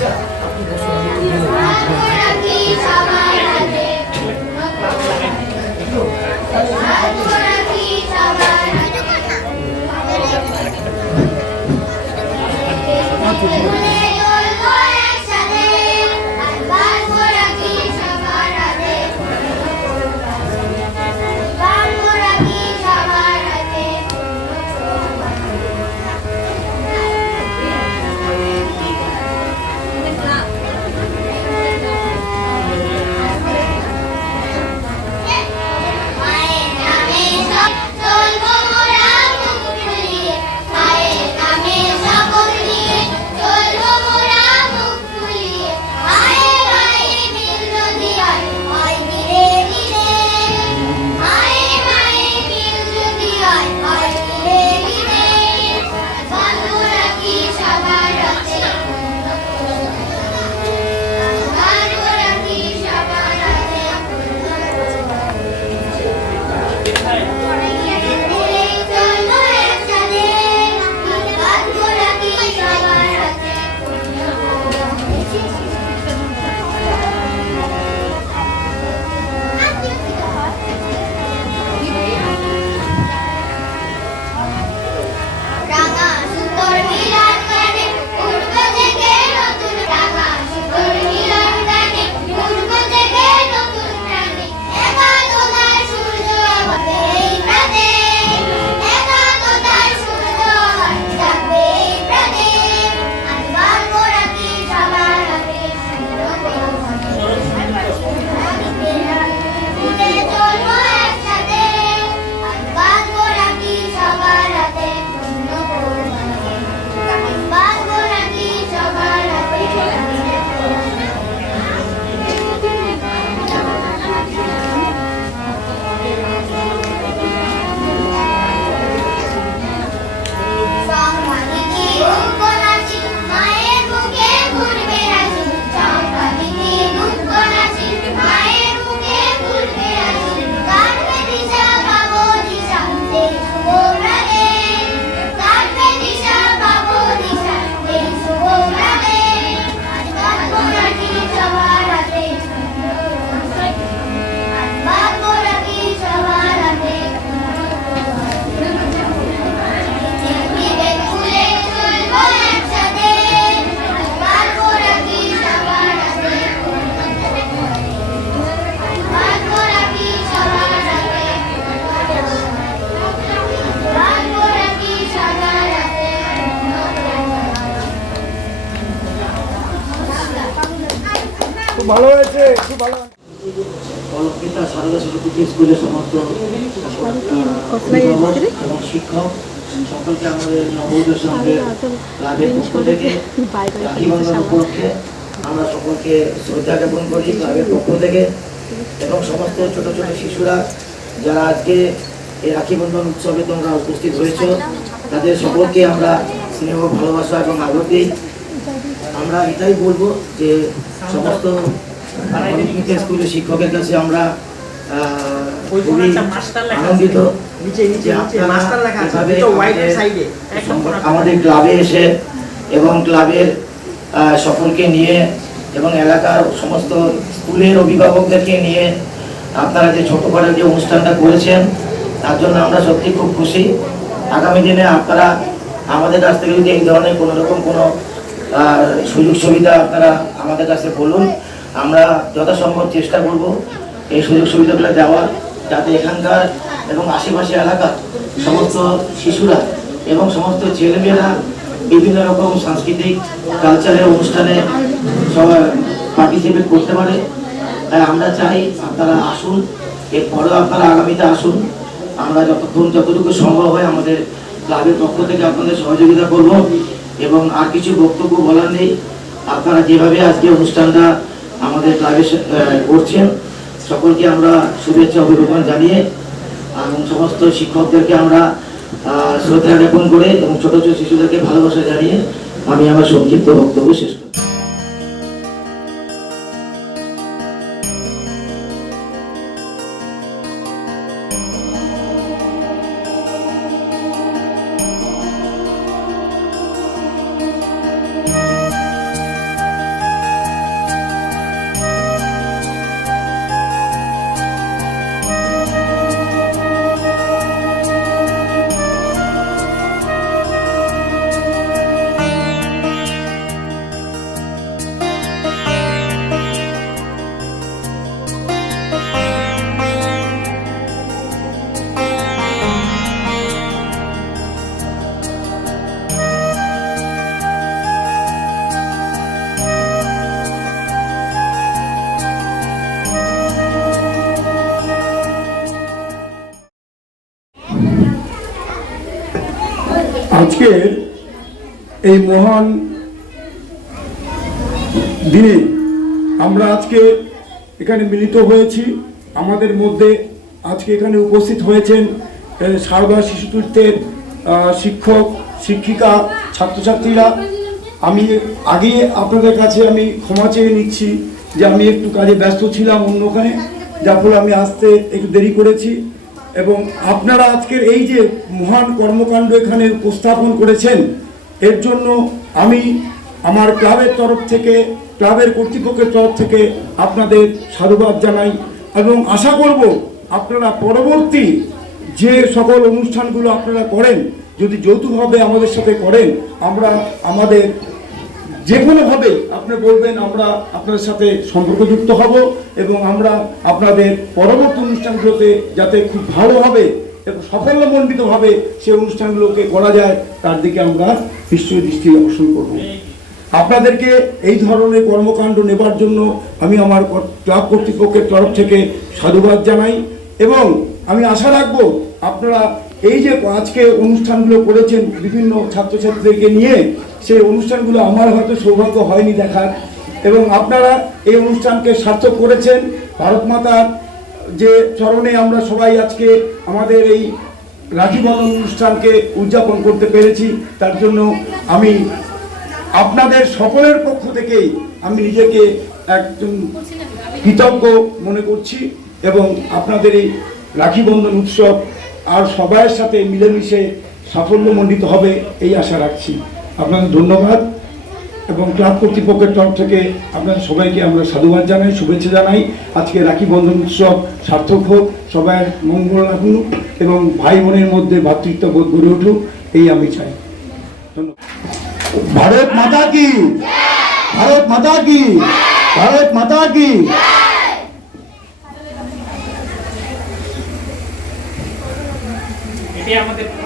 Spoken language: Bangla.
진짜. শিক্ষক সকলকে আমাদের নবোদয় সঙ্গে ক্লাবের পক্ষ থেকে উপলক্ষে আমরা সকলকে শ্রদ্ধা জ্ঞাপন করি ক্লাবের পক্ষ থেকে এবং সমস্ত ছোট ছোট শিশুরা যারা আজকে এই রাখি বন্ধন উৎসবে তোমরা উপস্থিত হয়েছ তাদের সকলকে আমরা স্নেহ ভালোবাসা এবং দিই। আমরা এটাই বলব যে সমস্ত স্কুলের শিক্ষকের কাছে আমরা খুবই আনন্দিত আমাদের ক্লাবে এসে এবং ক্লাবের সকলকে নিয়ে এবং এলাকার সমস্ত স্কুলের অভিভাবকদেরকে নিয়ে আপনারা যে ছোটখাটো যে অনুষ্ঠানটা করেছেন তার জন্য আমরা সত্যি খুব খুশি। আগামী দিনে আপনারা আমাদের কাছ থেকে যদি এই ধরনের কোনোরকম কোনো সুযোগ সুবিধা আপনারা আমাদের কাছে বলুন আমরা যথাসম্ভব চেষ্টা করব এই সুযোগ সুবিধাগুলো দেওয়ার, যাতে এখানকার এবং আশেপাশে এলাকার সমস্ত শিশুরা এবং সমস্ত ছেলেমেয়েরা বিভিন্ন রকম সাংস্কৃতিক কালচারের অনুষ্ঠানে পার্টিসিপেট করতে পারে। তাই আমরা চাই আপনারা আসুন, এরপরেও আপনারা আগামীতে আসুন। আমরা যতক্ষণ যতটুকু সম্ভব হয় আমাদের ক্লাবের পক্ষ থেকে আপনাদের সহযোগিতা করব এবং আর কিছু বক্তব্য বলার নেই। আপনারা যেভাবে আজকে অনুষ্ঠানটা আমাদের ক্লাবে করছেন। সকলকে আমরা শুভেচ্ছা অভিনন্দন জানিয়ে এবং সমস্ত শিক্ষকদেরকে আমরা শ্রদ্ধা জ্ঞাপন করে এবং ছোট ছোট শিশুদেরকে ভালোবাসা জানিয়ে আমি আমার সংক্ষিপ্ত বক্তব্য শেষ করি আজকে এই মহান দিনে আমরা আজকে এখানে মিলিত হয়েছি। আমাদের মধ্যে আজকে এখানে উপস্থিত হয়েছেন সারদা শিশুতীর্থের শিক্ষক, শিক্ষিকা, ছাত্রছাত্রীরা। আমি আগে আপনাদের কাছে আমি ক্ষমা চেয়ে নিচ্ছি যে আমি একটু কাজে ব্যস্ত ছিলাম অন্যখানে, যার ফলে আমি আসতে একটু দেরি করেছি। এবং আপনারা আজকের এই যে মহান কর্মকাণ্ড এখানে উপস্থাপন করেছেন, এর জন্য আমি আমার ক্লাবের তরফ থেকে, ক্লাবের কর্তৃপক্ষের তরফ থেকে আপনাদের সাধুবাদ জানাই এবং আশা করব আপনারা পরবর্তী যে সকল অনুষ্ঠানগুলো আপনারা করেন, যদি যৌথভাবে আমাদের সাথে করেন, আমরা আমাদের যে কোনোভাবে আপনি বলবেন, আমরা আপনাদের সাথে সম্পর্কযুক্ত হব এবং আমরা আপনাদের পরবর্তী অনুষ্ঠানগুলোতে যাতে খুব ভালোভাবে এবং সাফল্যমণ্ডিতভাবে সেই অনুষ্ঠানগুলোকে করা যায়, তার দিকে আমরা নিশ্চয়ই দৃষ্টি আকর্ষণ করব। আপনাদেরকে এই ধরনের কর্মকাণ্ড নেবার জন্য আমি আমার ক্লাব কর্তৃপক্ষের তরফ থেকে সাধুবাদ জানাই এবং আমি আশা রাখব আপনারা এই যে আজকে অনুষ্ঠানগুলো করেছেন বিভিন্ন ছাত্রছাত্রীদেরকে নিয়ে, সেই অনুষ্ঠানগুলো আমার হয়তো সৌভাগ্য হয়নি দেখার। এবং আপনারা এই অনুষ্ঠানকে সার্থক করেছেন। ভারত মাতার যে চরণে আমরা সবাই আজকে আমাদের এই রাখি বন্ধন অনুষ্ঠানকে উদযাপন করতে পেরেছি, তার জন্য আমি আপনাদের সকলের পক্ষ থেকেই আমি নিজেকে একজন কৃতজ্ঞ মনে করছি এবং আপনাদের এই রাখি বন্ধন উৎসব আর সবাইয়ের সাথে মিলেমিশে সাফল্যমণ্ডিত হবে এই আশা রাখছি। আপনাদের ধন্যবাদ এবং ক্লাব কর্তৃপক্ষের তরফ থেকে আপনাদের সবাইকে আমরা সাধুবাদ জানাই, শুভেচ্ছা জানাই। আজকে রাখি বন্ধন উৎসব সার্থক হোক সবাই মঙ্গল লাগুক এবং ভাই বোনের মধ্যে ভ্রাতৃত্ববোধ গড়ে উঠুক, এই আমি চাই। ভারত মাতা কি? ভারত মাতা কি? ভারত মাতা কি? আমাদের